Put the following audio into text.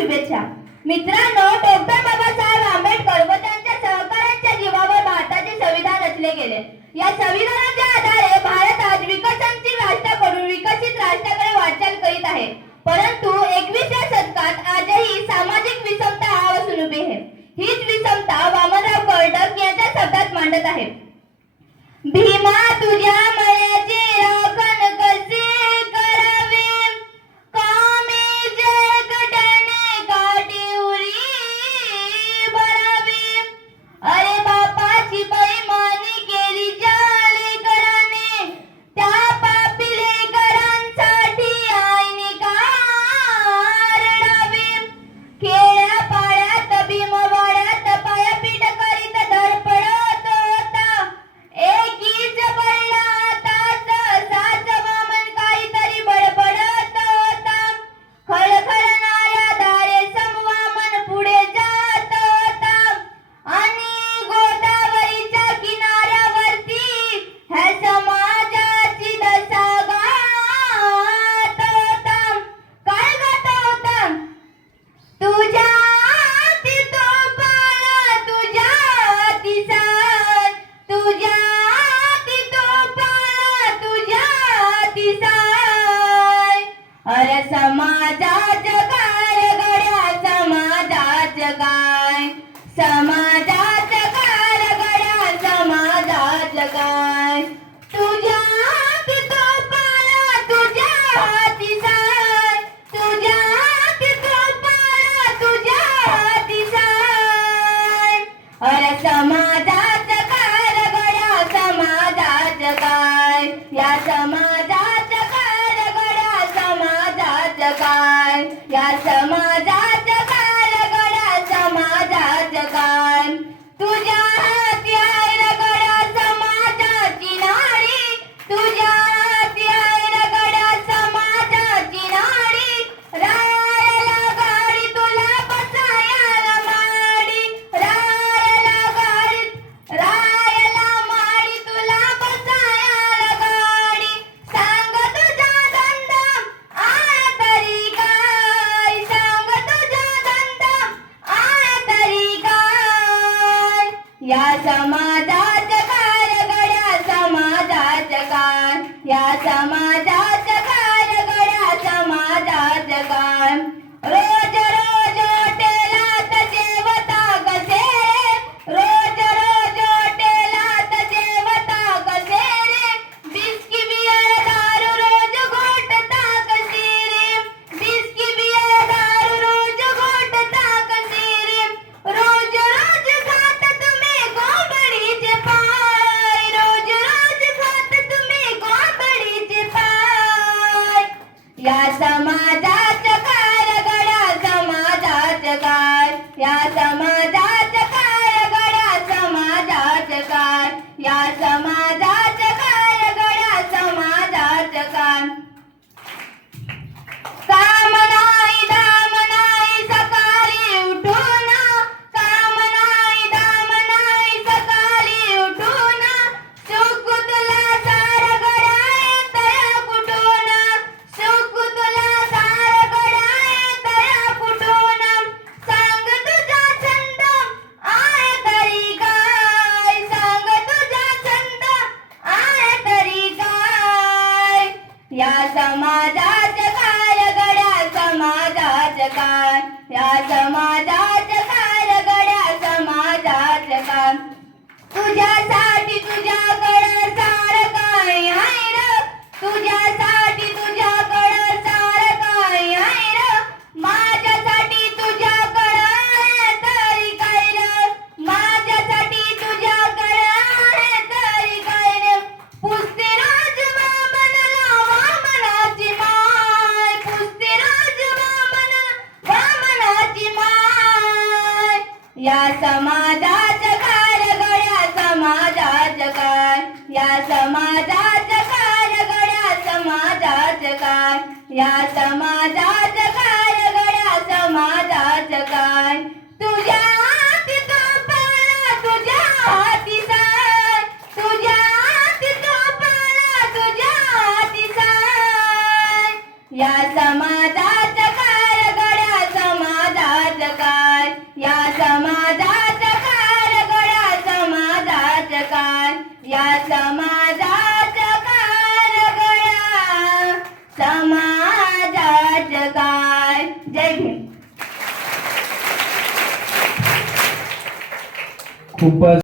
शुभेच्छा. मित्रांनो, डॉक्टर बाबासाहेब आंबेडकर व त्यांच्या सहकाऱ्यांच्या जीवावर भारताचे संविधान रचले गेले. या संविधानाच्या आधारे भारत आज विकसनशील राष्ट्राकडून विकसित राष्ट्राकडे वाटचाल करीत आहे. परंतु 21व्या शतकात आजही सामाजिक विषमता आवासून उभी आहे. हीच विषमता वामनराव कर्डक यांच्या शब्दात मांडत आहे. भीमा तुझ्या मळ्याचे राखण कसे करावे, कामे जगडणे काठी उरी भरावे. अरे बापाची बैमानी केली ज्या लेकराने, त्या पापी लेकरांसाठी आईने का रडावे. खेड्या पाड्यात भीमवाड्यात पायापीठ करीत धडपडत होता एकीच बैला हातात सात वामन काहीतरी बडबडत होता. खळखळणाऱ्या धारे समवामन पुढे जात होता आणि गोदावरीच्या किनाऱ्यावरती ह्या समाजाची दशा गात होता. काय गात होता? तुझ्या हाती तोफाला तुझ्या हाती साथ, तुझ्या हाती तोफाला तुझ्या हाती साथ. अरे समाजाचं काय गड्या, समाजाचं काय, समाजाचं काय गड्या, समाजाचं काय. तुझ्या हाती तोफाला तुझ्या हाती साथ, तुझ्या हाती तोफाला तुझ्या हाती साथ. अरे समाजाचं काय गड्या, समाजाचं काय, या समाजाचं काय गड्या, समाजाचं काय, या समाजाचं काय गड्या, समाजाचं काय. तुझ्या हाती आहे गड्या समाजाची नाडी, तुझ्या हाती आहे गड्या समाजाची नाडी. रायाला गाडी तुला बसायला माडी, रायाला गाडी, रायाला माडी तुला बसायला गाडी. सांग तुझा धंदा आय तरी काय, सांग तुझा धंदा आय तरी काय. या समाजाचं काय गड्या, समाजाचं काय, या समाजाचं काय गड्या, समाजाचं काय. रोज रोज हॉटेलात जेवता कसे, रोज रोज हॉटेलात जेवता कसे रे. बिस्की बियर दारू रोज घोटता कसे रे, बिस्की बियर दारू रोज घोटता कसे रे. रोज रोज खात तुम्ही कोंबडीचे पाय, रोज रोज खात तुम्ही कोंबडीचे पाय. या समाजाचं काय गड्या, समाजाचं काय, या समाजाचं काय गड्या, समाजाचं काय, या समाजाचं काय गड्या, समाजाचं काय. काम नाही दाम नाही सकाळी उठून, काम नाही दाम नाही सकाळी उठून. सुख तुला सार गड्या येतया कुठून, सुख तुला सार गड्या येतया कुठून. सांग तुझा छंद आहे तरी काय, सांग तुझा छंद आहे तरी काय. या समाजाचं काय गड्या, समाजाचं काय, या समाजाचं काय गड्या, समाजाचं काय. तुझ्यासाठी तुझ्याकडं सार काय आहे र, तुझ्यासाठी तुझ्याकडं सार काय आहे र. माझ्यासाठी तुझ्याकडं आहे तरी काय र, माझ्यासाठी तुझ्याकडं आहे तरी काय र. पुसते रोज वामनाला वामनाची माय, पुसते रोज वामनाला वामनाची माय. या समाजाचं काय गड्या, समाजाचं काय, या समाजाचं काय गड्या, समाजाचं काय, या समाजाचं काय गड्या, समाजाचं काय. तुझ्या हाती तोफाला तुझ्या हाती साथ, तुझ्या हाती तोफाला तुझ्या हाती साथ. या समाजाचं काय गड्या, समाज या समाजाचा कारगळा समाजाचं काय. जय भीम. खूपच